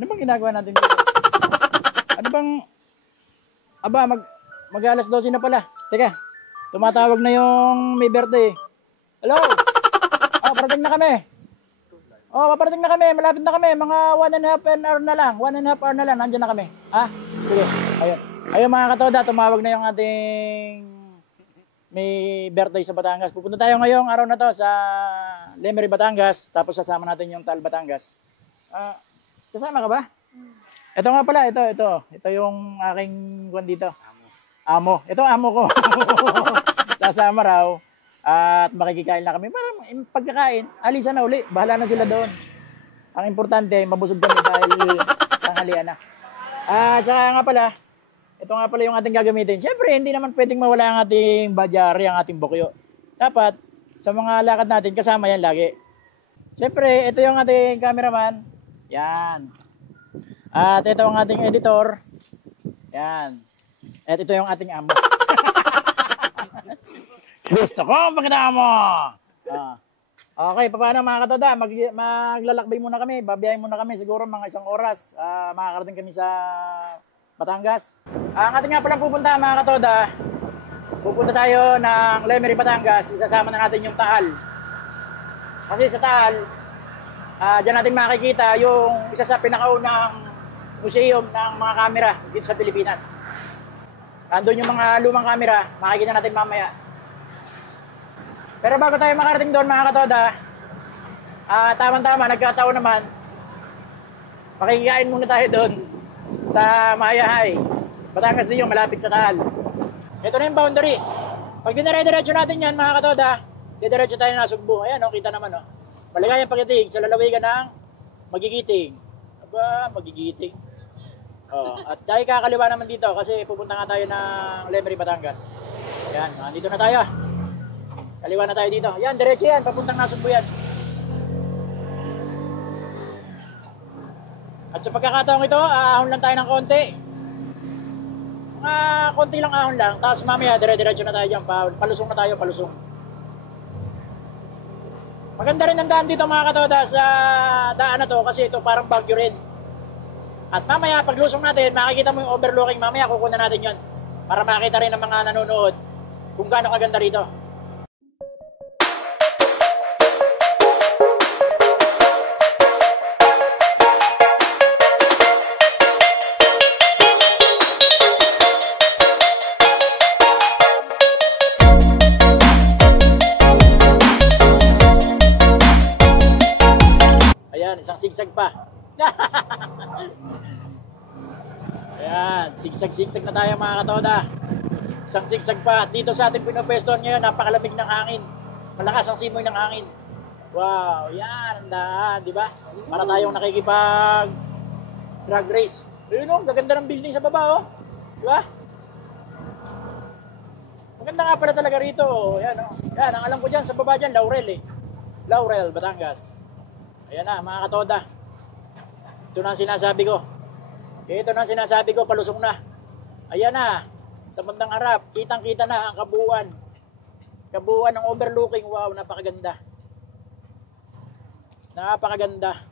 Ano bang ginagawa natin dito? Ano bang... Aba, mag alas 12 na pala. Teka, tumatawag na yung may birthday. Hello? Oh, parating na kami. Oh, paparating na kami. Malapit na kami. Mga 1.5 hour na lang. 1.5 hour na lang. Nandiyan na kami. Ha? Sige. Ayun. Ayun mga katoda, tumawag na yung ating may birthday sa Batangas. Pupunta tayo ngayong araw na to sa Lemery, Batangas. Tapos sasama natin yung Taal, Batangas. Kasama ka ba? Ito nga pala, ito yung aking kwan dito. Amo. Ito amo ko. Sasama raw. At makikikain na kami. Parang pagkakain, alisan na uli. Bahala na sila doon. Ang importante, mabusog kami dahil tanghalian na. Tsaka nga pala, ito nga pala yung ating gagamitin. Siyempre, hindi naman pwedeng mawala ang ating badyari, ang ating bukyo. Dapat, sa mga lakad natin, kasama yan lagi. Siyempre, ito yung ating cameraman. Yan. At ito ang ating editor. Yan. At ito yung ating amo. Gusto ko pagkita mo. Okay, paano mga katoda? Maglalakbay muna kami. Babiyahin muna kami siguro mga 1 oras. Makakarating kami sa Batangas. Ang ating nga palang pupunta mga katoda, pupunta tayo ng Lemery, Batangas. Isasama na natin yung Taal. Kasi sa Taal, dyan natin makikita yung isa sa pinakaunang museum ng mga kamera dito sa Pilipinas. Nandun yung mga lumang kamera, makikita natin mamaya. Pero bago tayo makarating doon mga katoda, tama-tama, nagkataon naman, makikikain muna tayo doon sa Mayahay. Batangas din yung malapit sa Taal. Ito na yung boundary. Pag dinire-diretso natin yan mga katoda, didiretso tayo na Sugbo. Ayan o, kita naman o. Maligayang pagdating sa lalawigan ng Magigiting. Aba, Magigiting. At tayo kakaliwa naman dito kasi pupunta nga tayo ng Lemery, Batangas. Ayan, nandito na tayo. Kaliwa na tayo dito. Yan, diretso yan. Papuntang Nasugbo yan. At sa pagkakataong ito, ahon lang tayo ng konti. Mga konti lang ahon lang. Tapos mamaya, dire-diretso na tayo dyan. Palusong na tayo, palusong. Maganda rin ang daan dito mga katoda sa daan na to kasi ito parang bagyo rin. At mamaya, paglusong natin, makikita mo yung overlooking. Mamaya, kukunan natin yon para makita rin ng mga nanonood kung gaano kaganda rito. Isang sigsag pa. Ayan, sigsag na tayo mga katoda. Isang sigsag pa. Dito sa ating pinupwestohan ngayon, napakalamig ng hangin. Malakas ang simoy ng hangin. Wow, yan, ang daan, di ba? Para tayong nakikipag drag race. Ayun o, gaganda ng building sa baba, oh. Di ba? Maganda nga pala talaga rito. Yan, oh. Yan, ang alam ko dyan, sa baba dyan, Laurel eh. Laurel, Batangas. Ayan na, mga katoda. Ito na ang sinasabi ko. Ito na ang sinasabi ko, palusong na. Ayan na, sa bandang harap, kitang-kita na ang kabuuan. Kabuuan ng overlooking. Wow, napakaganda. Napakaganda.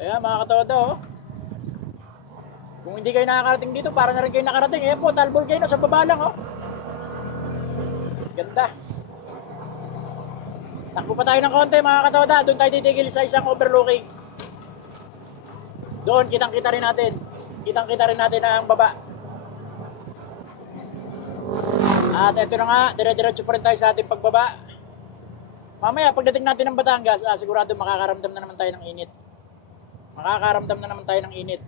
Ayan, mga katoda, oh. Kung hindi kayo nakakarating dito, para na rin kayo nakarating. Ayan po, Taal Volcano, sa baba lang, oh. Ganda. Takbo pa tayo ng konti mga katoda. Doon tayo titigil sa isang overlooking. Doon, kitang-kita rin natin. Kitang-kita rin natin ang baba. At ito na nga, dire-diretso pa rin tayo sa ating pagbaba. Mamaya, pagdating natin ng Batangas, sigurado makakaramdam na naman tayo ng init. Makakaramdam na naman tayo ng init.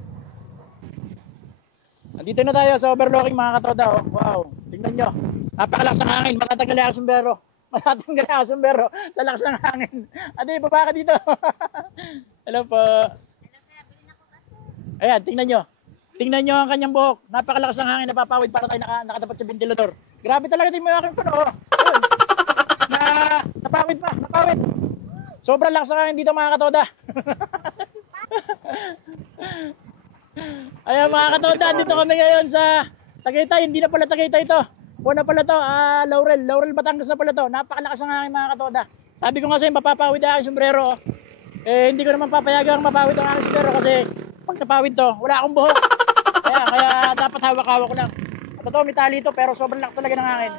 Nandito na tayo sa overlooking mga katoda. Oh. Wow, tingnan nyo. Napakalakas ng hangin. Matatanggal ang sombrero. Matatanggal ang sombrero sa lakas ng hangin. Ate, baba ka dito. Hello po. Ayan, tingnan nyo. Tingnan nyo ang kanyang buhok. Napakalakas ng hangin. Napapawid para tayo nakatapat sa ventilador. Grabe talaga din mo yung aking pano. Napawid pa. Napawid. Sobrang lakas ng hangin dito mga katoda. Ayan mga katoda, dito kami ngayon sa Tagaytay. Hindi na pala Tagaytay ito. Buwan na pala to, Laurel, Batangas na pala to. Napakalakas ng aking mga katoda. Sabi ko nga sa'yo, mapapawid ang aking sombrero. Eh, hindi ko naman papayagang mapawid ang aking sombrero kasi pag napawid to, wala akong buhok. Kaya dapat hawak-hawak ko lang. Totoo, may tali ito pero sobrang lakas talaga ng hangin.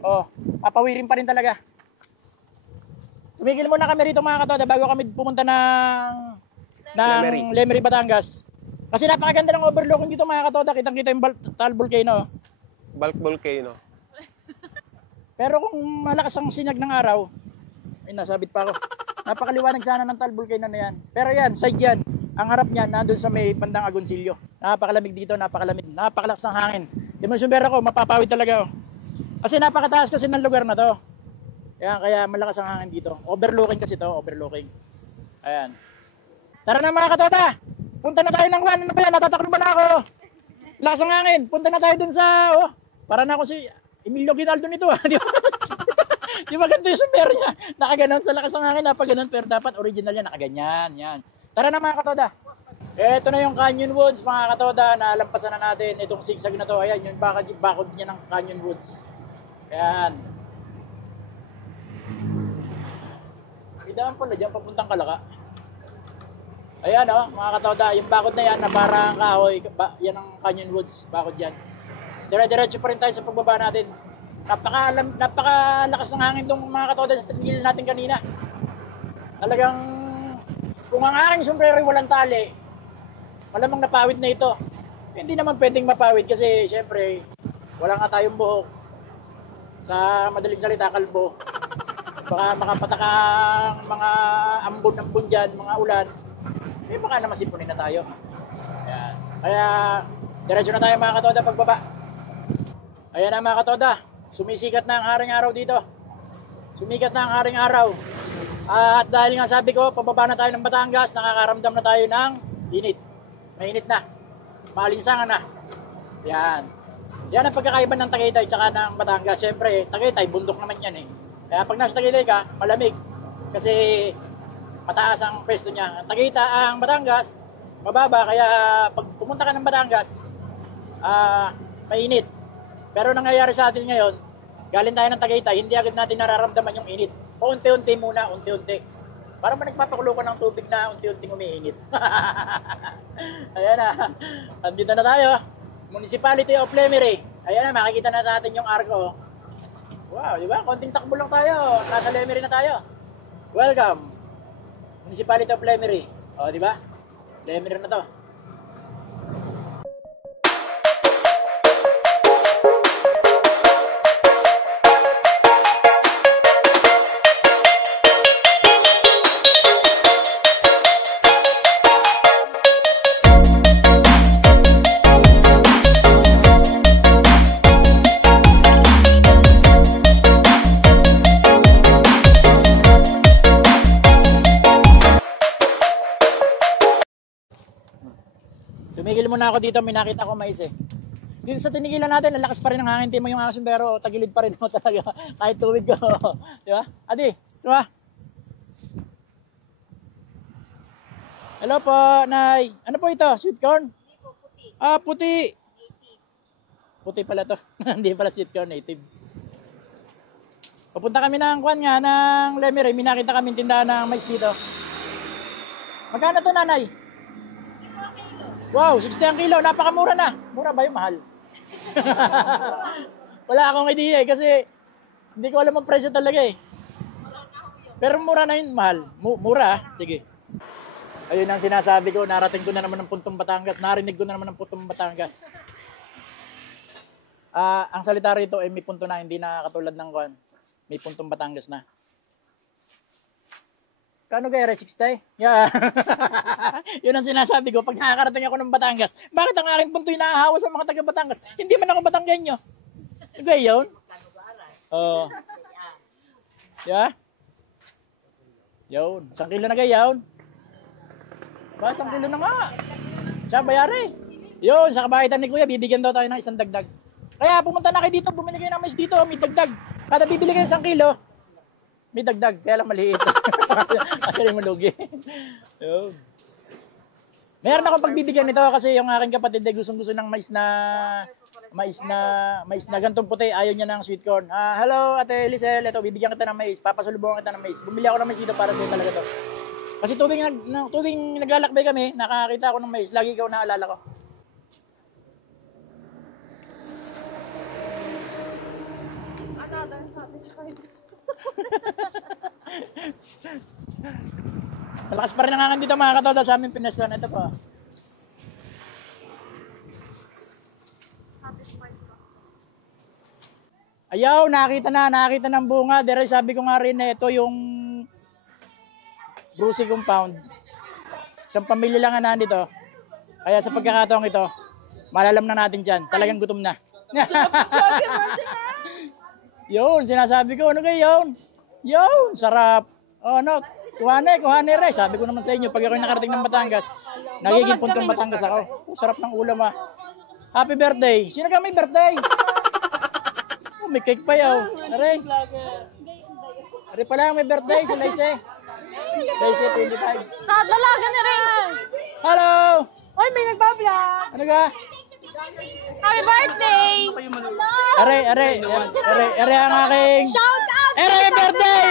Oh, papawirin pa rin talaga. Tumigil muna kami rito mga katoda bago kami pumunta ng Lemery, Batangas. Kasi napakaganda ng overlooking dito mga katoda. Kitang-kita yung Taal Volcano. Bulk volcano. Pero kung malakas ang sinyag ng araw, ay nasabit pa ako. Napakaliwanag sana ng Taal Volcano na yan. Pero yan, side yan. Ang harap niyan, nandun sa may bandang Agoncillo. Napakalamig dito, napakalamig. Napakalakas ng hangin. Di mo sumbera ko, mapapawid talaga. Oh. Kasi napakataas kasi ng lugar na to. Kaya malakas ang hangin dito. Overlooking kasi to, overlooking. Ayan. Tara na mga katoda! Punta na tayo ng Juan. Ano ba yan? Natatakbo ba na ako? Lakas ang hangin. Punta na tayo dun sa... Oh, para na ako si Emilio Ginaldo nito. Di ba? Di ba ganito yung sombrero niya? Nakaganon sa lakas ng hangin. Napaganon. Pero dapat original yan. Nakaganyan. Yan. Tara na mga katoda. Ito na yung Canyon Woods mga katoda. Nalampasan na natin itong sigsag na to. Ayan yung bakod niya ng Canyon Woods. Ayan. Idaan pala dyan. Papuntang Kalaka. Ayan o, mga katoda, yung bakod na yan na parang kahoy, yan ang Canyon Woods, bakod yan. Dire-diretso pa rin tayo sa pagbaba natin. Napakalakas ng hangin itong mga katoda sa tingil natin kanina. Talagang, kung ang aking sombrero walang tali, malamang napawid na ito. Hindi naman pwedeng mapawid kasi syempre, wala nga tayong buhok. Sa madaling salita, kalbo. Baka makapatakang mga ambon-ambon dyan, mga ulan. Eh baka naman sipunin na tayo. Ayan. Kaya diretso na tayo mga katoda pagbaba. Ayan na mga katoda. Sumisikat na ang haring araw dito. Sumikat na ang haring araw. At dahil nga sabi ko, pababa na tayo ng Batangas, nakakaramdam na tayo ng init. Mainit na. Maalinsangan na. Yan. Yan ang pagkakaiba ng Tagaytay tsaka ng Batangas. Siyempre, Tagaytay, bundok naman yan eh. Kaya pag nasa Tagaytay ka, malamig. Kasi mataas ang pwesto niya. Tagaytay ang Batangas, mababa. Kaya pag pumunta ka ng Batangas, mainit. Pero nangyayari sa atin ngayon, galing tayo ng Tagaytay, hindi agad natin nararamdaman yung init. Unti-unti muna, unti-unti. Parang ba nagpapakulo ka ng tubig na unti-unting umiinit. Ayan na. Andito na tayo. Municipality of Lemery. Ayan na, makikita na natin yung arko. Wow, di ba? Konting takbo lang tayo. Nasa Lemery na tayo. Welcome. Municipality of Lemery. O, di ba? Lemery na to. Tumigil muna ako dito, may nakita ko mais eh. Dito sa tinigilan natin, lalakas pa rin ang hangin. Timo yung aking sombrero, tagilid pa rin ako talaga. Kahit tuwid ko. Di ba? Adi, di ba? Hello po, Nay. Ano po ito? Sweet corn? Hindi po, puti. Ah, puti. Native. Puti pala to. Hindi pala sweet corn, native. Papunta kami ng kwan nga, ng Lemery. May nakita kami tindahan ng mais dito. Magkano to, Nanay? 64 kilo. Wow, 60 ang kilo. Napakamura na. Mura ba yung mahal? Wala akong idea eh, kasi hindi ko alam ang presyo talaga eh. Pero mura na yun, mahal. Mura ah. Sige. Ayun ang sinasabi ko. Narating ko na naman ng Puntong Batangas. Narinig ko na naman ng Puntong Batangas. Ang salita rito ay may punto na. Hindi na katulad ng kwan. May Puntong Batangas na. Kano kaya 60? Yeah. Yun ang sinasabi ko. Pag nakakarating ako ng Batangas, bakit ang aking punto'y naahawa sa mga taga Batangas? Hindi man ako Batanggenyo. Okay, yun? Oo. Yeah? Yun. 1 kilo na kayo, yun? Ba, 1 kilo na nga. Siya, bayari. Yun, sa kabahitan ni Kuya, bibigyan daw tayo ng 1 dagdag. Kaya pumunta na kayo dito, bumili kayo ng mais dito, may dagdag. Kada bibili kayo 1 kilo, may dagdag, kaya lang maliit. Kasi rin malugi. Yun. Meron akong pagbibigyan nito kasi yung aking kapatid ay gustong-gusto ng mais na gantong puti. Ayaw niya ng sweet corn. Hello, Ate Lisel. Ito, bibigyan kita ng mais. Papasalubungan kita ng mais. Bumili ako ng mais dito para sa'yo talaga to. Kasi tuwing naglalakbay kami, nakakita ako ng mais. Lagi ikaw naalala ko. Malakas pa rin nangangan dito mga katoda sa aming pinestahan. Ito po. Ayaw, nakita ng bunga. Dere, sabi ko nga rin na ito yung Brucey compound. Isang pamilya lang nga nandito. Kaya sa pagkakataong ito, malalam na natin dyan. Talagang gutom na. Yun, sinasabi ko, ano kayo yun? Yun, sarap. Oh, no, kuhane re. Sabi ko naman sa inyo, pag ako'y nakarating ng Batangas, nagiging puntong Batangas ako. Sarap ng ulam Happy birthday. Sino ka may birthday? Oh, may cake pa yaw. Are pala may birthday si Laise. Laise 25. Dalaga na rin. Hello! Oy, may nagbablog. Ano ka? Happy birthday. Are ang aking... Shout out. Happy birthday!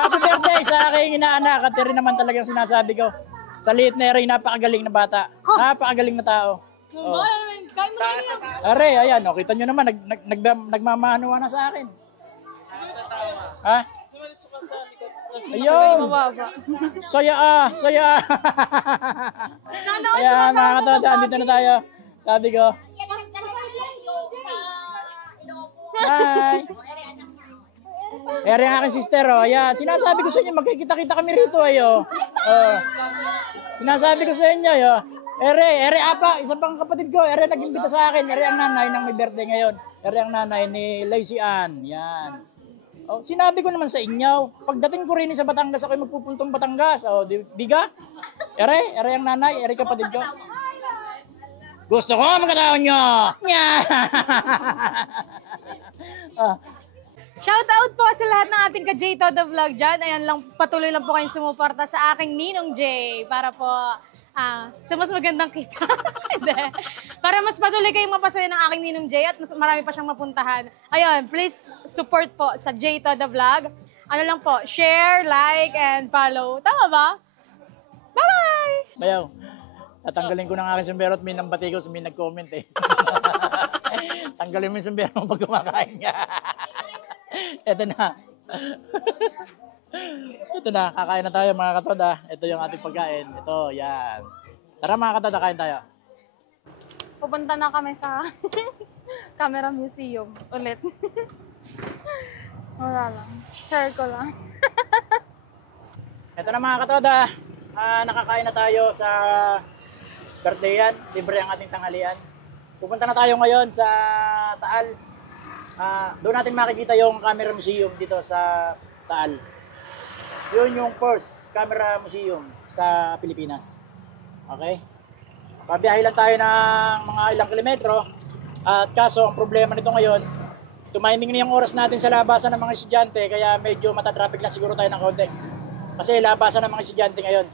Happy birthday sa aking inaanak. At rin naman talagang sinasabi ko. Sa liit na Ere, napakagaling na bata. Napakagaling na tao. Oh. Are, ayan. O, kita nyo naman, nagmamahanuwa na sa akin. Ha? Ayun! Saya! Ayan, mga katoda, andito na tayo. Sabi ko, hi! Ere ang aking sister, oh. Ayan, sinasabi ko sa inyo, magkikita-kita kami rito, ayo. Oh. Sinasabi ko sa inyo, ayo. Ere apa, isa pang kapatid ko, Ere nag-imbita sa akin, Ere ang nanay ng may birthday ngayon. Ere ang nanay ni Lazy Ann, yan. Oh, sinabi ko naman sa inyo, pagdating ko rin sa Batangas, ako'y magpupuntong Batangas. Oh, diga? Ere ang nanay, Ere kapatid ko. Gusto ko magkataon nyo! Shout out po sa lahat ng ating ka-J Todo Vlog dyan. Ayan lang, patuloy lang po kayong sumuporta sa aking Ninong J. Para po sa mas magandang kita. Para mas patuloy kayong mapasaya ng aking Ninong J at mas marami pa siyang mapuntahan. Ayun, please support po sa J Todo Vlog. Ano lang po, share, like, and follow. Tama ba? Bye-bye! Bayaw, tatanggalin ko ng aking sombrero at may nambatikos, may nag-comment eh. Tanggalin mo yung sombrero pag kumakain niya. Ito na. Ito na, kakain na tayo mga katoda. Ito yung ating pagkain. Ito, yan. Tara mga katoda, kain tayo. Pupunta na kami sa Camera Museum ulit. Wala lang. Share ko lang. Ito na mga katoda. Nakakain na tayo sa birthday yan. Libre ang ating tanghalian. Pupunta na tayo ngayon sa Taal. Doon natin makikita yung Camera Museum dito sa Taal. Yun yung first Camera Museum sa Pilipinas. Okay? Pabiyahe lang tayo ng mga ilang kilometro. At kaso, ang problema nito ngayon, tumiming na yung oras natin sa labasan ng mga estudyante, kaya medyo matatraffic lang siguro tayo ng konti. Kasi labasan ng mga estudyante ngayon.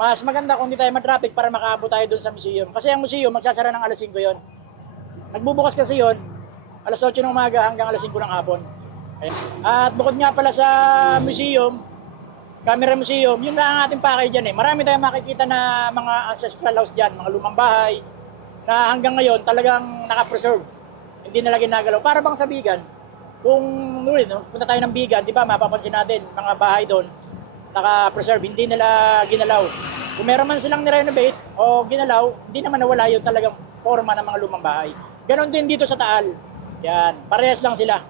Mas maganda kung hindi tayo matraffic para makaabot tayo dun sa museum. Kasi ang museum, magsasara ng alas 5 yon. Nagbubukas kasi yon alas 8 ng umaga hanggang alas 5 ng hapon. Ayan. At bukod nga pala sa museum, Camera Museum, yun lang ang ating pakay dyan eh. Marami tayong makikita na mga ancestral house dyan, mga lumang bahay, na hanggang ngayon talagang nakapreserve. Hindi nila ginagalaw. Para bang sa Bigan, kung punta tayo ng Bigan, di ba, mapapansin natin, mga bahay doon, naka-preserve, hindi nila ginalaw. Kung meron man silang nirenovate o ginalaw, hindi naman nawala yung talagang forma ng mga lumang bahay. Ganon din dito sa Taal. Yan, parehas lang sila.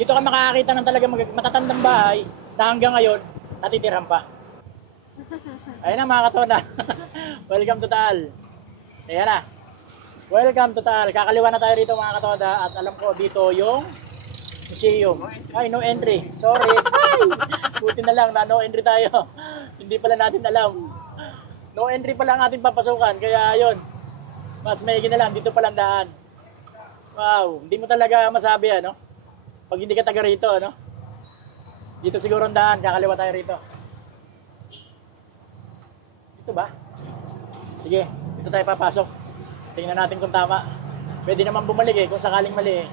Dito ka makakita ng talagang matatandang bahay na hanggang ngayon, natitirhan pa. Ayun na mga katoda. Welcome to Taal. Ayan na. Welcome to Taal. Kakaliwa na tayo rito mga katoda at alam ko dito yung museum. Ay, no entry. Sorry. Ay! Buti na lang na no entry tayo. Hindi pala natin alam. No entry pala ang ating papasukan. Kaya yun. Mas may na lang. Dito palang daan. Wow. Hindi mo talaga masabi ano. Pag hindi ka taga rito ano. Dito siguro ang daan. Kakaliwa tayo rito. Dito ba? Sige, dito tayo papasok. Tingnan natin kung tama. Pwede naman bumalik kung sakaling mali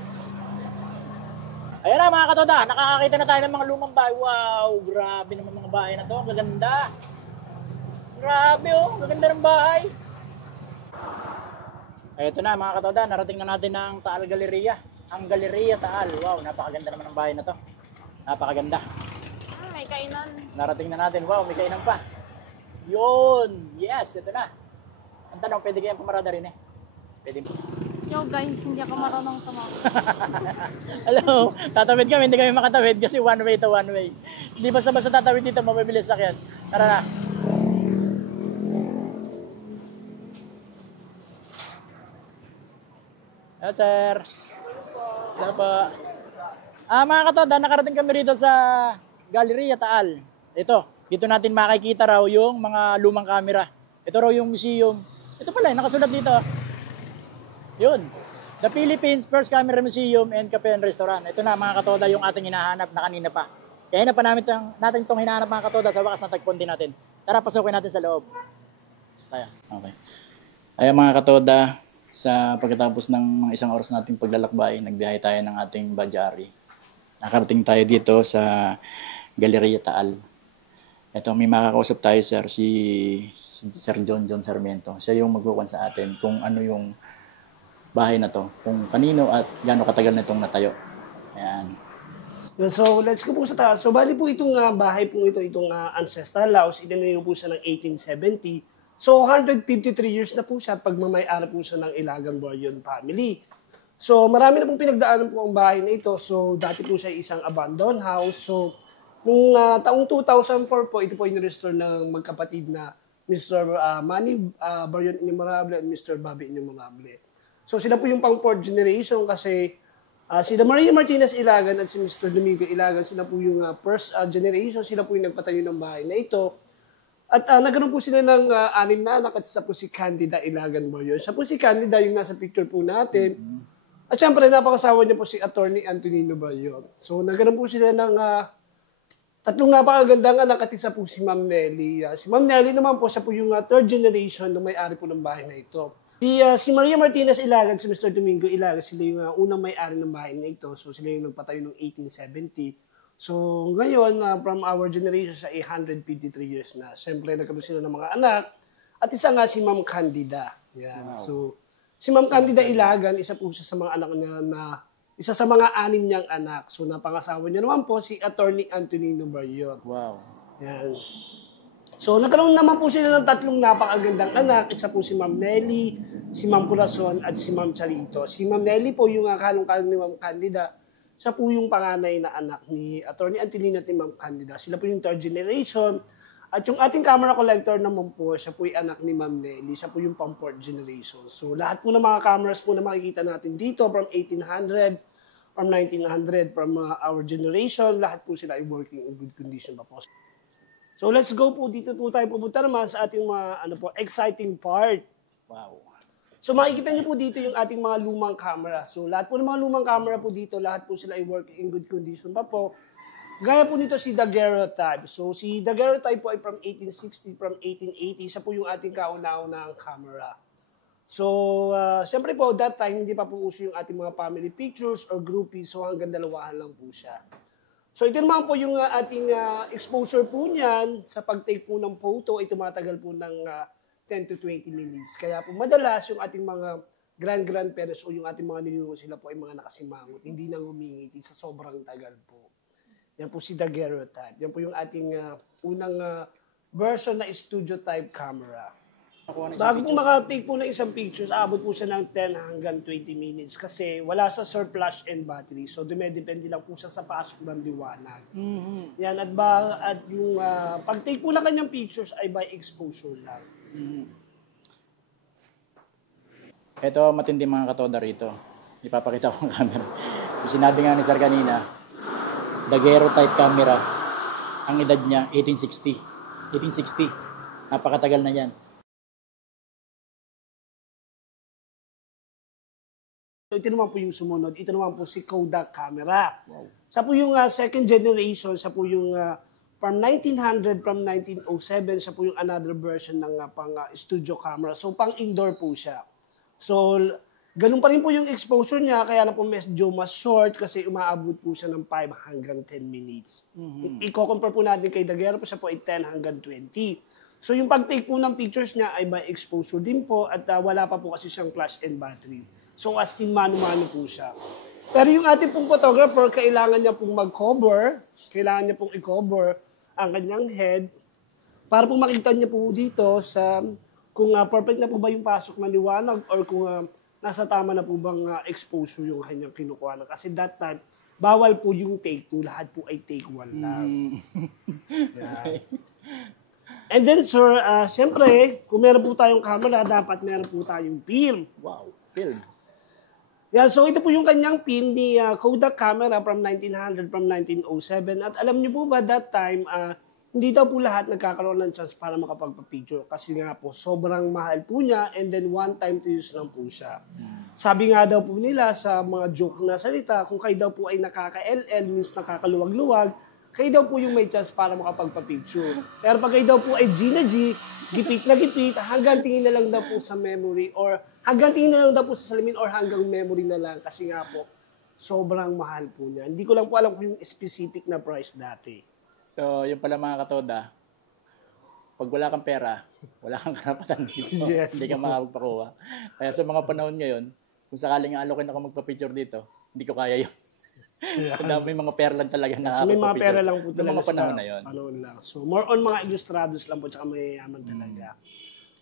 Ayan na mga katoda, nakakakita na tayo ng mga lumang bahay. Wow, grabe naman mga bahay na to. Ang gaganda. Grabe gaganda ng bahay. Ito na mga katoda, narating na natin ang Taal Galleria. Ang Galleria Taal. Wow, napakaganda naman ng bahay na to. Napakaganda. May kainan. Narating na natin. Wow, may kainan pa. Yun. Yes, ito na. Ang tanong, pwede kayang pumarada rin Pwede. Yo guys, hindi ako marunong tumawag. Hello, tatawid kami, hindi kami makatawid kasi one way to one way. Hindi basta-basta tatawid dito, mabibilis sakyan. Tara na. Hello, sir. Hello po. Mga katoda, nakarating kami rito sa Galleria Taal. Dito natin makikita raw yung mga lumang camera. Ito raw yung museum. Ito pala, nakasulat dito. Yun. The Philippines First Camera Museum and Cafe and Restaurant. Ito na mga katoda yung ating hinahanap na kanina pa. Kaya na pa natin itong hinahanap mga katoda sa wakas natagpon din natin. Tara, pasukin natin sa loob. Tayo. Okay. Ayan mga katoda, sa pagkatapos ng mga isang oras nating paglalakbay, nagbiyahe tayo ng ating Badyari. Nakarating tayo dito sa Galleria Taal. Ito, may makakausap tayo sir, si Sir John Sarmiento. Siya yung magkukuhan sa atin kung ano yung bahay na to, kung kanino at gaano katagal na itong natayo. Ayan. So, let's go po sa taas. So, bali po itong bahay po itong ancestral house, itinayo po siya ng 1870. So, 153 years na po siya at pagmamay-ari po siya ng Ilagan Borjon family. So, marami na pong pinagdaanan po ang bahay na ito. So, dati po siya isang abandoned house. So, nung taong 2004 po, ito po yung restore ng magkapatid na Mr. Manny Borjon Innumerable at Mr. Bobby Innumerable. So sila po yung pang 4th generation kasi sila Maria Martinez Ilagan at si Mr. Domingo Ilagan, sila po yung first generation, sila po yung nagpatayo ng bahay na ito. At nagkaroon po sila ng 6 na anak at isa po si Candida Ilagan Borjon. Siya po si Candida yung nasa picture po natin. At syempre napakasawa niya po si Attorney Antonino Borjon. So nagkaroon po sila ng 3 napakagandang anak at isa po si Ma'am Nelly. Si Ma'am Nelly naman po, siya po yung 3rd generation na may-ari po ng bahay na ito. Si Maria Martinez Ilagan, si Mr. Domingo Ilagan, sila yung unang may-ari ng bahay na ito. So sila yung nagpatayo noong 1870. So ngayon, from our generation sa 153 years na. Siyempre, nagkaroon sila ng mga anak. At isa nga si Ma'am Candida. Yan. Wow. So si Ma'am Candida Ilagan, isa po siya sa mga anak niya isa sa mga 6 niyang anak. So napangasawa niya naman po si Attorney Antonino Borjon. Wow. Yan. So, nagkaroon naman po sila ng 3 napakagandang anak. Isa po si Ma'am Nelly, si Ma'am Corazon, at si Ma'am Charito. Si Ma'am Nelly po yung kalong-kalong ni Ma'am Candida. Siya po yung panganay na anak ni Attorney Antonino at ni Ma'am Candida. Sila po yung 3rd generation. At yung ating camera collector naman po, siya po yung anak ni Ma'am Nelly. Siya po yung pang 4th generation. So, lahat po ng mga cameras po na makikita natin dito from 1800, from 1900, from our generation, lahat po sila ay working in good condition pa po. So let's go po, dito po tayo pupunta naman sa ating mga exciting part. Wow. So makikita niyo po dito yung ating mga lumang camera. So lahat po ng mga lumang camera po dito, lahat po sila ay working in good condition pa po. Gaya po nito si daguerreotype. So si daguerreotype po ay from 1860, from 1880. Isa po yung ating kauna-unang camera. So siyempre po, that time hindi pa po uso yung ating mga family pictures or groupies. So hanggang 2 lang po siya. So ito naman po yung ating exposure po niyan sa pag-take po ng photo ay tumatagal po ng 10 to 20 minutes. Kaya po madalas yung ating mga grandparents o yung ating mga ninuno sila po ay mga nakasimangot. Hindi na humingiti sa sobrang tagal po. Yan po si daguerreotype. Yan po yung ating unang version na studio type camera. Bago po makatake po ng isang pictures, aabot po siya ng 10 hanggang 20 minutes kasi wala sa surplus and battery. So, dumedepende lang po siya sa pasok ng liwanag. Mm-hmm. Yan, at yung pag-take po ng kanyang pictures ay by exposure lang. Mm-hmm. Ito, matindi mga katoda rito. Ipapakita ko ang camera. Sinabi nga ni Sir kanina, daguerreotype camera, ang edad niya, 1860. Napakatagal na yan. So ito naman po yung sumunod. Ito naman po si Kodak camera. Wow. Sa po yung second generation, sa po yung from 1900, from 1907, siya po yung another version ng pang studio camera. So, pang indoor po siya. So, ganun pa rin po yung exposure niya, kaya na po medyo mas short kasi umaabot po siya ng 5 hanggang 10 minutes. I-compare po natin kay Daguerre po siya po ay 10 hanggang 20. So, yung pag-take po ng pictures niya ay by exposure din po at wala pa po kasi siyang flash and battery. So, as in mano-mano po siya. Pero yung ating pong photographer, kailangan niya pong mag-cover, kailangan niya pong i-cover ang kanyang head para po makita niya po dito sa kung perfect na po ba yung pasok ng liwanag or kung nasa tama na po bang exposure yung kanyang kinukuha. Kasi that time, bawal po yung take 2, lahat po ay take 1 lang. Yeah. And then sir, siyempre, kung meron po tayong camera, dapat meron po tayong film. Wow, film. Yeah, so ito po yung kanyang film ni Kodak camera from 1900, from 1907. At alam niyo po ba that time, hindi daw po lahat nagkakaroon ng chance para makapagpa-picture. Kasi nga po, sobrang mahal po niya and then one time to use lang po siya. Sabi nga daw po nila sa mga joke na salita, kung kayo daw po ay nakaka-LL, means nakakaluwag-luwag, kayo daw po yung may chance para makapagpa-picture. Pero pag kayo daw po ay G na G, gipit na gipit, hanggang tingin na lang daw po sa memory or hanggang tingin na lang daw po sa salamin or hanggang memory na lang kasi nga po, sobrang mahal po niya. Hindi ko lang po alam kung yung specific na price dati. So, yun pala mga katoda, pag wala kang pera, wala kang karapatan dito. Yes. Hindi ka makapagpakuha. Kaya sa mga panahon ngayon, kung sakaling alokin ako magpa-picture dito, hindi ko kaya yun. Yeah. May mga pera lang talaga na So may mga pera lang po Noong talaga mga panahon na yun. Panahon lang. So more on mga ilustrados lang po tsaka mayayaman talaga.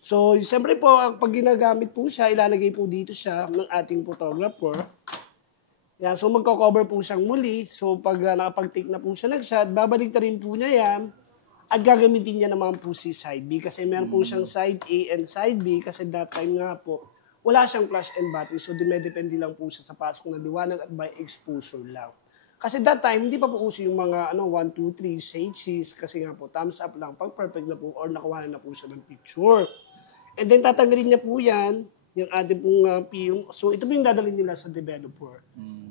So siyempre po, pag ginagamit po siya, ilalagay po dito siya ng ating photographer. Yan, so magko-cover po siyang muli. So pag nakapag-take na po siya nag-shot, babalik na rin po niya yan. At gagamitin niya naman po si side B kasi meron po siyang side A and side B kasi that time nga po, wala siyang flash and battery. So dumedepende lang po siya sa pasok na liwanag at by exposure lang. Kasi that time, hindi pa po uso yung mga 1, 2, 3 shades kasi nga po, thumbs up lang pag perfect na po or nakuha na po siya ng picture. And then tatanggalin niya po yan, yung ating pong film. So ito po yung dadalhin nila sa developer.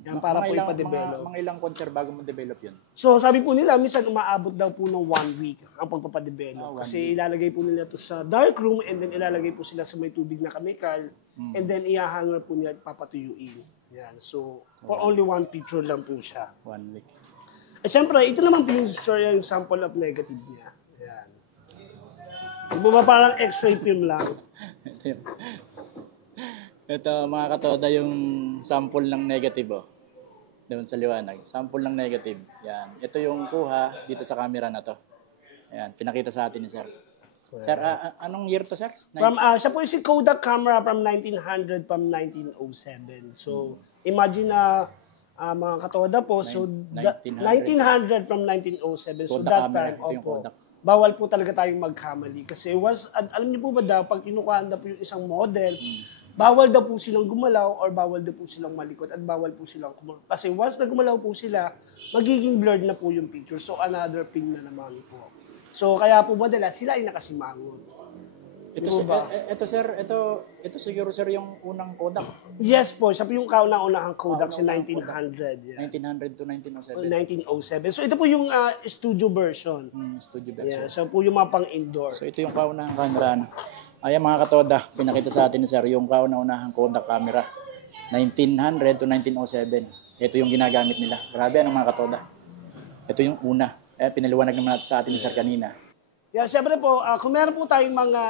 Yan, para po ipa-develop. Mga ilang concert bago mo develop yun? So sabi po nila, minsan umaabot daw po ng 1 week ang pagpapadevelop. Kasi ilalagay po nila ito sa dark room and then ilalagay po sila sa may tubig na chemical and then ihahanger po nila at papatuyuin. Yan. So, for only 1 picture lang po siya. 1 week. At syempre, ito naman po yung sample of negative niya. Yan. Bumaba parang x-ray film lang. Ito mga katoda yung sample ng negative doon sa liwanag. Sample ng negative. Yan. Ito yung kuha dito sa camera na to. Yan. Pinakita sa atin ni Sir. Sir, anong year to, Sir? Siya po yung si Kodak camera from 1900 from 1907. So, imagine na mga katoda po. So, 1900 from 1907. So, Kodak that camera. time, Ito yung opo, Kodak. bawal po talaga tayong magkamali. Kasi alam niyo po ba daw, pag kinukuhaan na po yung isang model, bawal daw po silang gumalaw or bawal daw po silang malikot at bawal po silang kumalaw. Kasi once na gumalaw po sila, magiging blurred na po yung picture. So, another ping na naman po. So, kaya po madalas sila ay nakasimangon. Ito, ito siguro, Sir, yung unang Kodak. Yes po, siya po yung kauna-unahang Kodak sa 1900. Yeah. 1900 to 1907. 1907. So, ito po yung studio version. Studio version. Yeah, so po yung mga pang-indoor. So, ito yung kaunahang camera. Ayan mga katoda, pinakita sa atin ni Sir yung kauna-unahang Kodak camera. 1900 to 1907. Ito yung ginagamit nila. Grabe, mga katoda. Ito yung una. Pinaliwanag naman natin sa atin ni Sir kanina. Yeah, syempre po, kung meron po tayong mga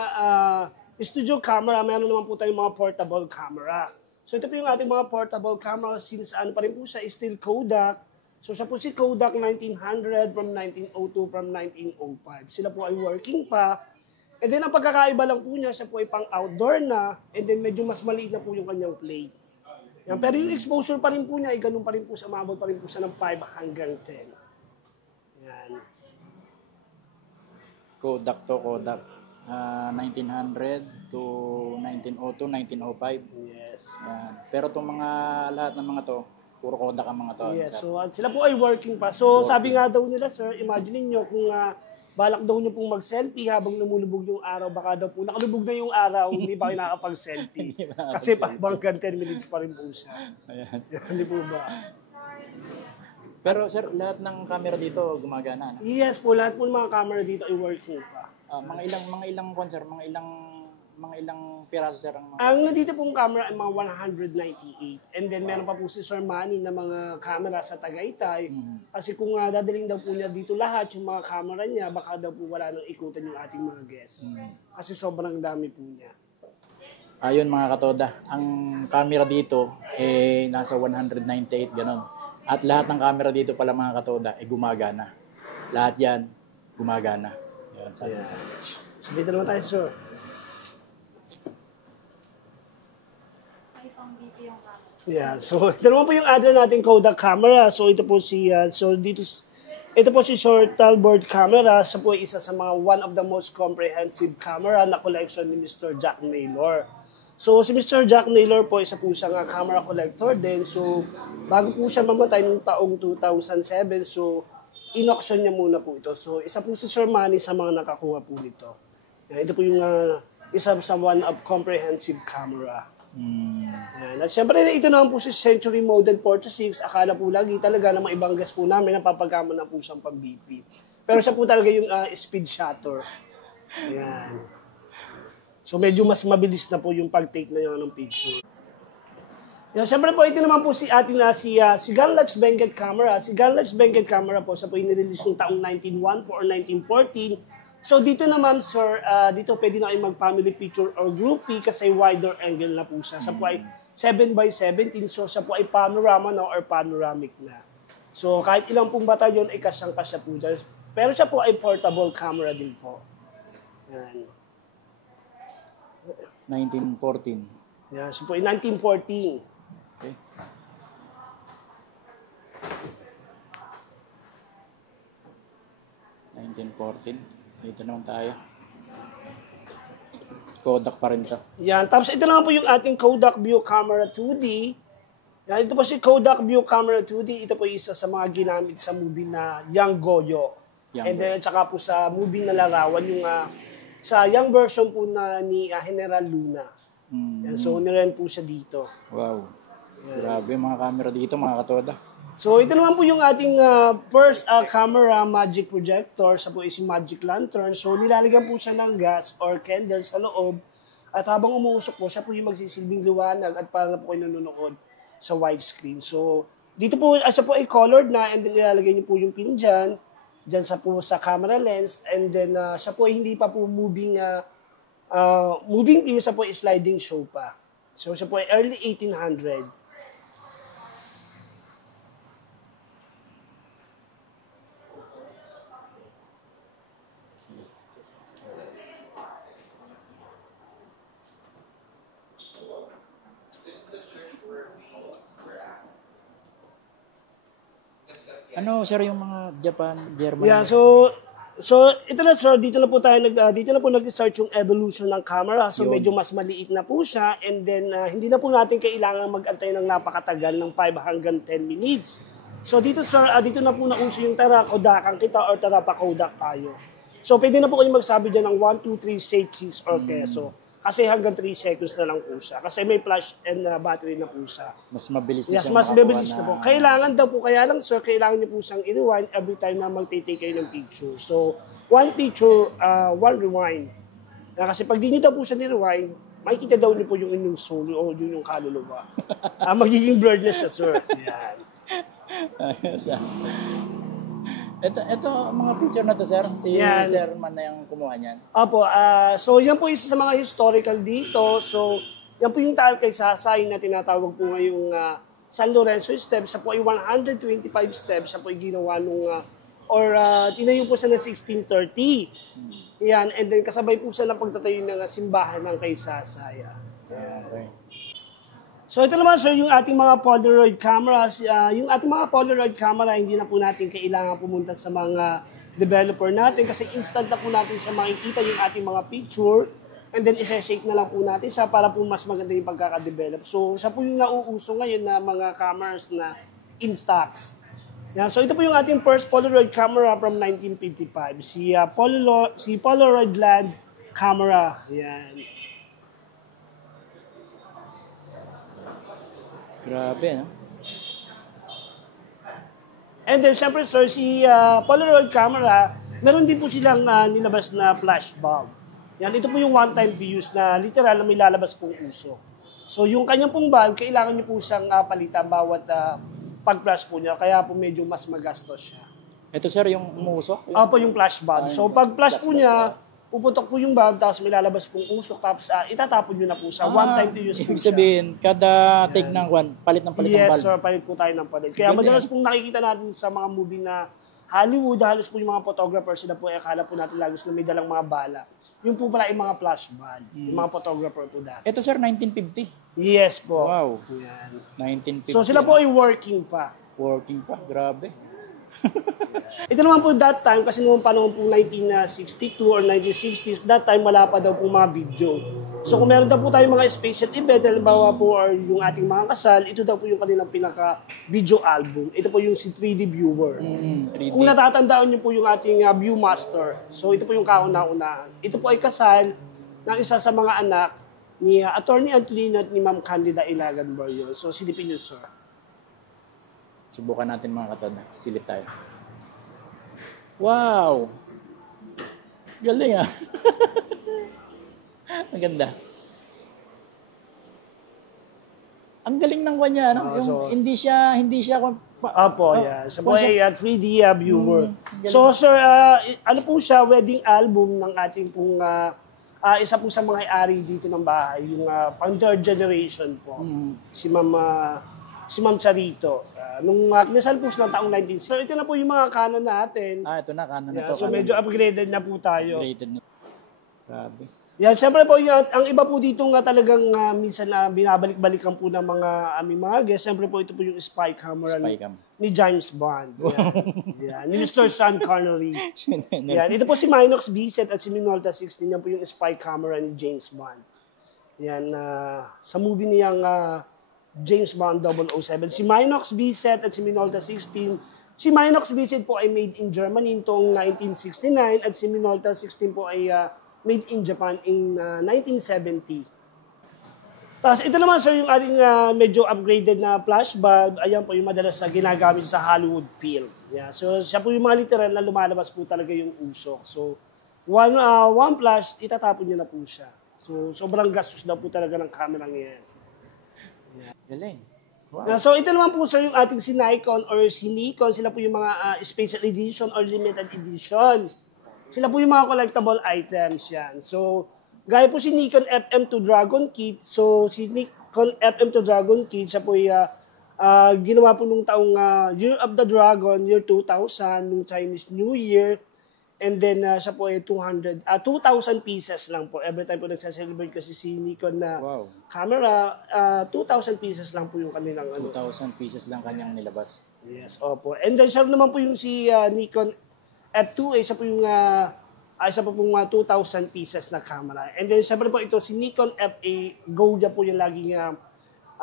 studio camera, meron naman po tayong mga portable camera. So ito po yung ating mga portable camera since ano pa rin po siya, still Kodak. So siya po si Kodak 1900 from 1902 from 1905. Sila po ay working pa. And then ang pagkakaiba lang po niya, siya po ay pang outdoor na and then medyo mas maliit na po yung kanyang plate. Yan, pero yung exposure pa rin po niya ay ganun pa rin po siya, umabot pa rin po siya ng 5 hanggang 10. Yan. Kodak to Kodak. 1900 to 1902, 1905. Yes. Yan. Pero itong mga lahat ng mga to, puro Kodak ang mga to. Yes, Sir. so sila po ay working pa. So sabi nga daw nila, sir, imagine niyo kung balak daw niyo pong mag-selfie habang lumulubog yung araw, baka daw po nakalubog na yung araw, hindi pa kayo nakakapag-selfie. Kasi hanggang 10 minutes pa rin po siya. Ayan. Hindi po ba? Pero sir, lahat ng camera dito gumagana. No? Yes po, lahat po ng mga camera dito ay working pa. Mga ilang kwan, sir, mga ilang piraso sir ang mga... Ang nandito pong camera ay mga 198. And then meron pa po si Sir Manny na mga camera sa Tagaytay. Kasi kung dadaling daw po niya dito lahat, yung mga camera niya, baka daw po wala nang ikutan yung ating mga guests. Kasi sobrang dami po niya. Ayun mga katoda, ang camera dito nasa 198 ganon. At lahat ng camera dito pala mga katoda gumagana. Lahat yan gumagana. Yun, sabi Yeah. sa. So dito naman tayo, sir. Yeah, so ito naman po yung other nating Kodak camera. So ito po ito po si Sir Talbot camera. Siya po ay isa sa mga one of the most comprehensive camera na collection ni Mr. Jack Naylor. So si Mr. Jack Naylor po isa po siyang camera collector din. So bago po siya mamatay noong taong 2007, so in-auction niya muna po ito. So isa po si Sir Manny sa mga nakakuha po nito. Ito po yung isa sa one of comprehensive camera. Yan. At syempre, ito naman po si Century Model 46. Akala po lagi talaga na mga ibang guest po namin napapagkama na po siyang pang-BP. Pero siya po talaga yung speed shutter. Yan. So medyo mas mabilis na po yung pag-take na yung picture. Yan, syempre po, ito naman po si atin na si Gunlux Benguet camera. Si Gunlux Benguet camera po, siya po yung nirelease noong taong 1914 or 1914. So dito naman, sir, dito pwede na kayo mag-family picture or groupie kasi wider angle na po siya. Siya po ay 7x17, so siya po ay panorama na or panoramic na. So kahit ilang pong bata yun, ay kasyang-kasya po dyan. Pero siya po ay portable camera din po. Yan. 1914. Yan, siya po ay 1914. Okay. Dito naman tayo. Kodak pa rin ito. Yan. Tapos ito naman po yung ating Kodak View Camera 2D. Yan, ito po si Kodak View Camera 2D. Ito po isa sa mga ginamit sa movie na Young Goyo. And then, tsaka po sa movie na Larawan, yung sa young version po na ni General Luna. Yan, so, nirent po siya dito. Wow. Grabe mga camera dito mga katoda. So, ito naman po yung ating first camera magic projector. Sa po is si Magic Lantern. So, nilalagyan po siya ng gas or candle sa loob. At habang umuusok po, siya po yung magsisilbing liwanag at para po kayo nanonood sa widescreen. So, dito po, siya po ay colored na and then nilalagay niyo po yung pin dyan sa po sa camera lens. And then, siya po ay hindi pa po moving film. Siya po ay sliding show pa. So, siya po ay early 1800. Ano sir yung mga Japan, German? Yeah, so ito na sir, dito na po nag-start yung evolution ng camera. So medyo mas maliit na po siya and then hindi na po natin kailangan mag-antay ng napakatagal ng 5 hanggang 10 minutes. So dito sir, dito na po nauso yung tara Kodakan kita or tara pa Kodak tayo. So pwede na po kayo magsabi dyan ng 1, 2, 3 seconds or peso. Kasi hanggang 3 seconds na lang po siya. Kasi may flash and battery na po siya. Mas mabilis na Yes, siya mas mabilis na po. Kailangan daw po, kaya lang sir, kailangan niyo po siyang i-rewind every time na magtitake kayo ng picture. So, one picture, one rewind. Kasi pag di niyo daw po siya ni-rewind, makikita daw niyo po yung inyong soul o yung kaluluwa. Magiging blurred na siya, sir. Yan. Ayos yan. Ito mga picture na to sir, si Yan. Sir Man na yung kumuha niyan. Opo, so yan po isa sa mga historical dito. So, yan po yung tawag kay Sasay na tinatawag po ngayong San Lorenzo steps. Siya po ay 125 steps. Siya po ay ginawa nung, tinayo po siya ng 1630. Yan, and then kasabay po siya ng pagtatayo ng simbahan ng kay Sasay. Yan. Okay. So ito naman sir, yung ating mga Polaroid cameras. Yung ating mga Polaroid camera, hindi na po natin kailangan pumunta sa mga developer natin kasi instant na po natin siya makikita yung ating mga picture and then isa-shake na lang po natin siya para po mas maganda yung pagkakadevelop. So siya po yung nauuso ngayon na mga cameras na Instax. Yeah, so ito po yung ating first Polaroid camera from 1955. Si Polaroid Land camera. Yan. Grabe, no? And then, syempre, sir, si Polaroid camera, meron din po silang nilabas na flash bulb. Yan, ito po yung one-time to use na literal na may lalabas pong usok. So, yung kanyang pong bulb, kailangan niyo po siyang palitan bawat pag-flash po niya. Kaya po medyo mas magastos siya. Ito sir, yung umusok? Opo, yung flash bulb. So, pag-flash po niya, puputok po yung bulb, tapos may lalabas pong usok, tapos itatapon nyo na po siya. One-time to use po Ibig siya. sabihin, kada take ng kwan, palit ng palit ng Yes, bulb. sir. Palit po tayo ng palit. Kaya madalas pong nakikita natin sa mga movie na Hollywood, halos po yung mga photographers, sila po, akala po natin lagi sila may dalang mga bala. Yung po pala yung mga flash bulb, yung mga photographer po dati. Ito sir, 1950. Yes po. Wow. Yan. 1950. So sila po ay working pa. Working pa, grabe. Ito naman po that time, kasi noong panahon po 1962 or 1960s, that time wala pa daw po mga video. So kung meron daw po tayong mga special event, halimbawa po or yung ating mga kasal, ito daw po yung kanilang pinaka-video album. Ito po yung si 3D viewer. 3D. Kung natatandaan niyo po yung ating Viewmaster, so ito po yung kauna-unaan. Ito po ay kasal ng isa sa mga anak ni Attorney Antonino at ni Ma'am Candida Ilagan Barrio. So silipin niyo, sir. Subukan natin mga katod. Silip tayo. Wow! Galing ah. Ang ganda. Ang galing ng kanya, no? Yung hindi siya Opo, yeah. Sa po ay 3D viewer. So, sir, ano po siya, wedding album ng ating pong isa po sa mga ari dito ng bahay, yung pang third generation po. Si Ma'am Charito. Nung kinasal po siya ng taong 19. So, ito na po yung mga canon natin. ito na, kanan na Yeah, to. so, medyo upgraded na po tayo. Upgraded na. Grabe. Yan, syempre po, ang iba po dito nga talagang minsan binabalik-balikan po ng mga aming mga guests. Syempre po, ito po yung spy camera Spycam. ni James Bond. Yan. Ni Mr. Sean Connery. Yan. Ito po si Minox B-Set at si Minolta 16. Yan po yung spy camera ni James Bond. Yan. Sa movie niyang James Bond 007. Si Minox B-Set at si Minolta 16. Si Minox B-Set po ay made in Germany noong 1969 at si Minolta 16 po ay made in Japan in 1970. Tapos ito naman sir yung ating medyo upgraded na flash bulb. Ayan po yung madalas na ginagamit sa Hollywood film. Yeah, so siya po yung mga literal na lumalabas po talaga yung usok. So one flash, itatapon niya na po siya. So sobrang gastos daw po talaga ng camera ngayon. Galing. Wow. So ito naman po sir yung ating si Nikon or si Nikon. Sila po yung mga special edition or limited edition. Sila po yung mga collectible items yan. So, gaya po si Nikon FM2 Dragon Kit. So, si Nikon FM2 Dragon Kit, siya po yung ginawa po nung taong Year of the Dragon, year 2000, nung Chinese New Year. And then, siya po ay 2,000 pieces lang po. Every time po nagsaselebrate kasi si Nikon na camera, 2,000 pieces lang po yung kanilang 2,000 pieces lang kanyang nilabas. Yes, opo. And then, siya naman po yung si Nikon F2, isa po yung isa po pong 2,000 pieces na camera. And then, syempre po ito, si Nikon FA Gold po yung laging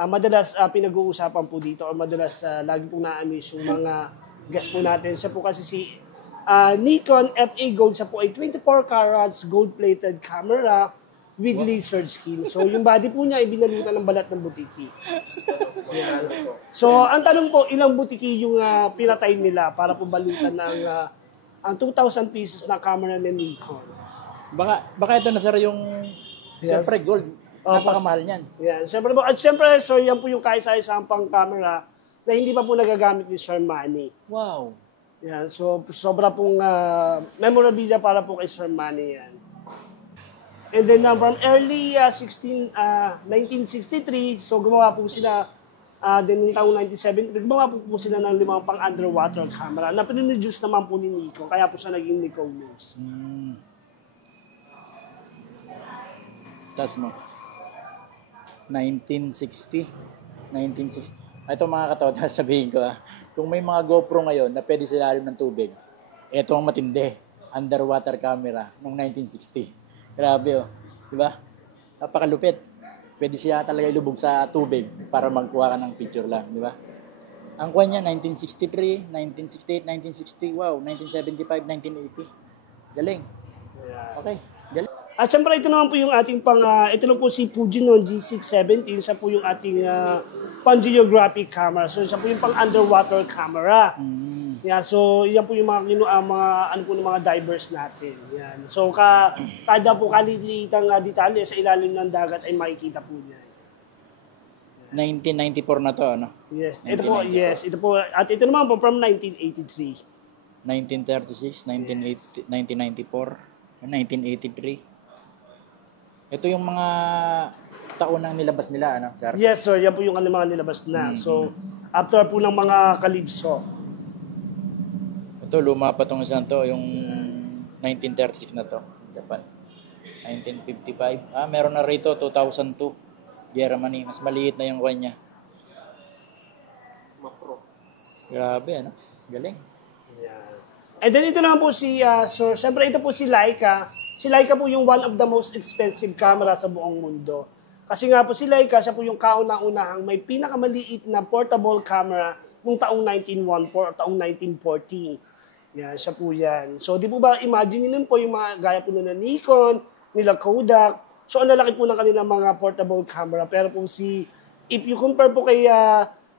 madalas pinag-uusapan po dito or madalas lagi pong na-amaze yung mga guests po natin. Siya po kasi si Nikon FA Gold, siya po ay 24 carats gold-plated camera with laser skin. So, yung body po niya ay binalutan ng balat ng butiki. So, ang tanong po, ilang butiki yung pinatay nila para po balutan ng ang 2,000 pieces na camera ni Nikon. Baka ito na sir yung siyempre gold. Napakamahal niyan. Yeah, siyempre po. At siyempre, sir, yan po yung kaisa-isang pang camera na hindi pa po nagagamit ni Sir Manny. Wow. Yan, so sobra pong memorabilia para po kay Sir Manny yan. And then from early 1963, so gumawa po sila then noong taong 1970, gumawa po sila ng 5 pang underwater camera na pininoduce naman po ni Nikon, kaya po siya naging Nikon News. Tas mo. 1960. Ito mga katawa, sabihin ko kung may mga GoPro ngayon na pwede sa ilalim ng tubig, ito ang matindi. Underwater camera noong 1960. Grabe diba? Napakalupit. Pwede siya talaga ilubog sa tubig para magkuha ka ng picture lang, di ba? Ang kuha niya, 1963, 1968, 1960, wow, 1975, 1980. Galing. Okay, galing. At syempre ito naman po yung ating ito lang po si Fujinon G617, siya po yung ating pang-geographic camera. So, siya po yung pang-underwater camera. Yeah, so, yan po yung mga ano po ng mga divers natin. Yan. So, kada po kalilitang detalye sa ilalim ng dagat ay makikita po niya. 1994 na to, ano? Yes, ito po, at ito naman po from 1983. 1936, 1994, 1983. Ito yung mga taon nang nilabas nila, ano, sir? Yes, sir. Yan po yung mga nilabas na. So, after po ng mga kalipso. Ito, luma pa itong isang to, yung 1936 na to, Japan. 1955. Meron na rito, 2002. Germany, mas maliit na yung kanya. Macro. Grabe, ano? Galing. Yeah. And then ito naman po so, siyempre ito po si Leica. Si Leica po yung one of the most expensive camera sa buong mundo. Kasi nga po si Leica, siya po yung kauna-unahang may pinakamaliit na portable camera noong taong 1914 o taong 1914. Yan, siya po yan. So, di po ba, imagine nyo nun po yung mga gaya po na Nikon, nila Kodak. So, ang lalaki po ng kanilang mga portable camera. Pero po if you compare po kay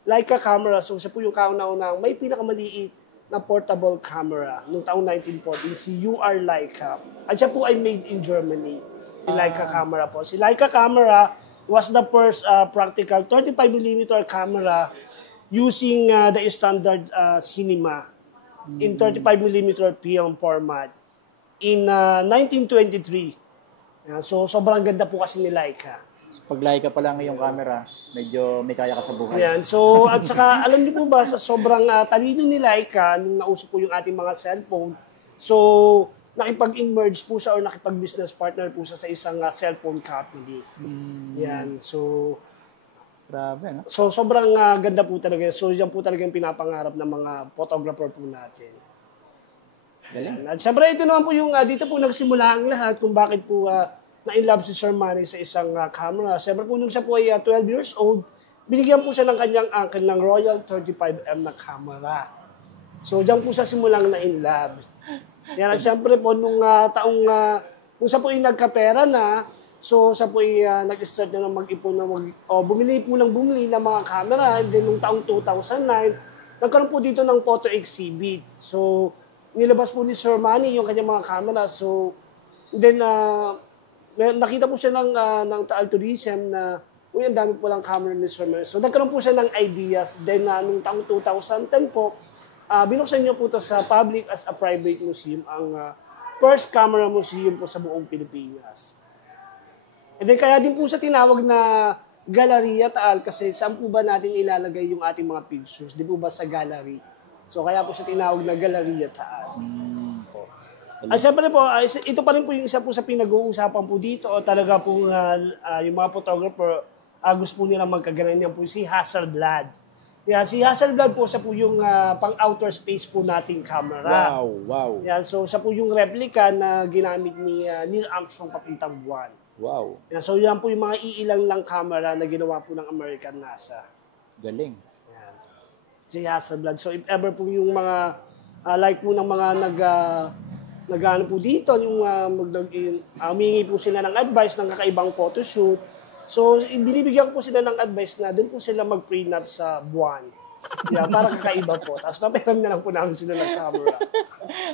Leica camera, so siya po yung kauna-unahang may pinakamaliit na portable camera noong taong 1940, si UR Leica. At siya po ay made in Germany. Si Leica camera po. Si Leica camera was the first practical 35mm camera using the standard cinema in 35mm film format in 1923. So, sobrang ganda po kasi ni Leica. Pag Leica pa lang yung camera, medyo may kaya ka sa buhay. Yan. So, at saka, alam niyo po ba, sa sobrang talino ni Leica, nung nauso po yung ating mga cellphone, so, nakipag-emerge po siya or nakipag-business partner po siya sa isang cellphone company. Yan. So, grabe, no? So, sobrang ganda po talaga. So, yan po talaga yung pinapangarap ng mga photographer po natin. Galing. At syempre, ito naman po yung, dito po nagsimula ang lahat kung bakit po na-inlove si Sir Manny sa isang camera. Syempre po nung siya po ay 12 years old, binigyan po siya ng kanyang uncle ng Royal 35M na camera. So, diyan po siya simulang na-inlove. Yan, at syempre po, nung nung siya po ay nagkapera na, so siya po ay nag-start na mag-ipon na bumili ng mga camera. And then, nung taong 2009, nagkaroon po dito ng photo exhibit. So, nilabas po ni Sir Manny yung kanyang mga camera. So, then, nakita po siya ng Taal Tourism na, ang dami po lang camera ni Sir Manny. So, nagkaroon po siya ng ideas. Then, nung taong 2010 po, binuksan niyo po ito sa public as a private museum, ang first camera museum po sa buong Pilipinas. And then, kaya din po siya tinawag na Galleria Taal kasi saan po ba natin ilalagay yung ating mga pictures? Di po ba sa gallery? So, kaya po siya tinawag na Galleria Taal. At syempre po, ito pa rin po yung isa po sa pinag-uusapan po dito o talaga po yung mga photographer gusto po nila magkaganan niyan po si Hasselblad. Yan, si Hasselblad po, siya po yung pang-outer space po nating camera. Wow. Yan, so siya po yung replica na ginamit ni Neil Armstrong papuntang buwan. Wow. Yan, so yan po yung mga iilang lang camera na ginawa po ng American NASA. Galing. Yan. Si Hasselblad. So if ever po yung mga like po ng mga nag-ano po dito, yung humingi po sila ng advice ng kakaibang photoshoot. So, binibigyan ko po sila ng advice na doon po sila mag-prenup sa buwan. Yeah, para kakaiba po. Tapos papiram na lang po namin sila ng camera.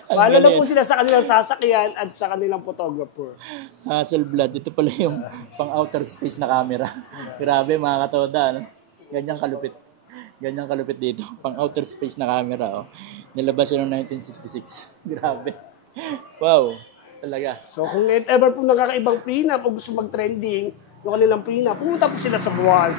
Bahala lang po sila sa kanilang sasakyan at sa kanilang photographer. Hasselblad, ito pala yung pang-outer space na camera. Grabe mga katoda, no? Ganyang kalupit dito. Pang-outer space na camera, oh. Nilabas yun noong 1966. Grabe. Wow, talaga. So, kung if ever po nakakaibang prenup o gusto mag-trending, yung kanilang prenup, pumunta po sila sa buwan.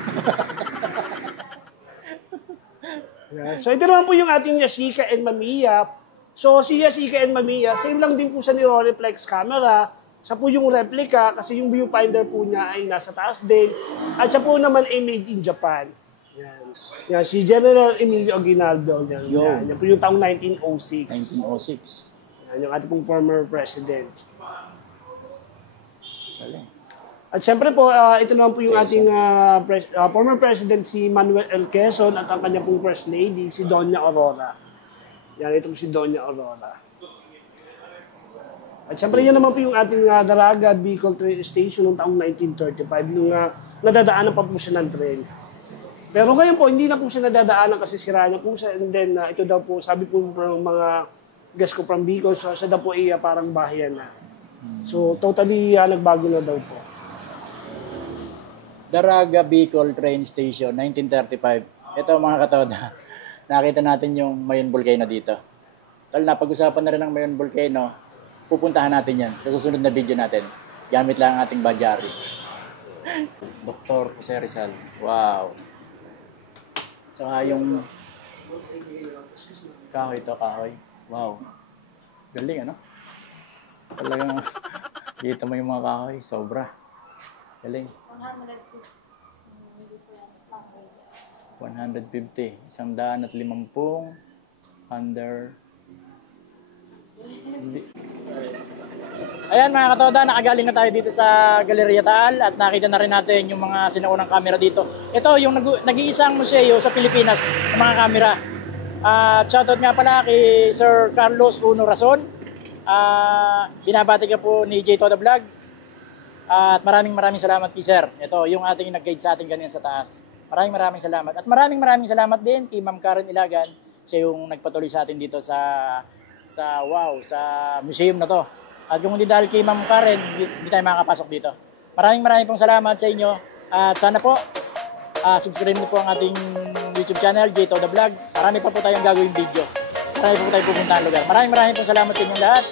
Yeah. So, ito naman po yung ating Yashica and Mamiya. So, si Yashica and Mamiya, same lang din po sa Rolleiflex camera. Siya po yung replica kasi yung viewfinder po niya ay nasa taas din. At siya po naman ay made in Japan. Yan, si General Emilio Aguinaldo. Yan po yung taong 1906. 1906. Yan, yung ating pong former president. Galing. At syempre po, ito naman po yung ating former president si Manuel L. Quezon at ang kanya pong first lady, si Doña Aurora. Yan, ito po si Doña Aurora. At syempre yan naman po yung ating Daraga Bicol Train Station noong taong 1935 nung nadadaanan pa po siya ng tren. Pero ngayon po, hindi na po siya nadadaanan kasi sira na po siya. And then, ito daw po, sabi po ng mga guest ko from Bicol, so siya daw po parang bahayan na. So, totally nagbago na daw po. Daraga Bicol Train Station, 1935. Ito mga katoda, nakita natin yung Mayon Volcano dito. Tal na, pag-usapan na rin ng Mayon Volcano, pupuntahan natin yan sa susunod na video natin. Gamit lang ang ating badyari. Dr. Jose Rizal. Wow. Tsaka yung kahoy to, kahoy. Wow. Galing, ano? Talagang dito mo yung mga kahoy. Sobra. Galing. 150. 150 under. Ayan mga katoda, nakagaling na tayo dito sa Galleria Taal at nakita na rin natin yung mga sinaunang camera dito. Ito yung nag-iisang museo sa Pilipinas ng mga camera. Shoutout nga pala kay Sir Carlos Uno Rason. Binabati ka po ni J. Toda Vlog. At maraming salamat kay Sir. Ito yung ating nag-guide sa atin kanina sa taas. Maraming salamat. At maraming salamat din kay Ma'am Karen Ilagan. Siya yung nagpatuloy sa atin dito sa museum na to. At kung hindi dahil kay Ma'am Karen, hindi tayo makakapasok dito. Maraming pong salamat sa inyo. At sana po, subscribe niyo po ang ating YouTube channel, J. Toda Vlog. Marami pa po tayong gagawing video. Marami po tayong pupuntahan lugar. Maraming pong salamat sa inyong lahat.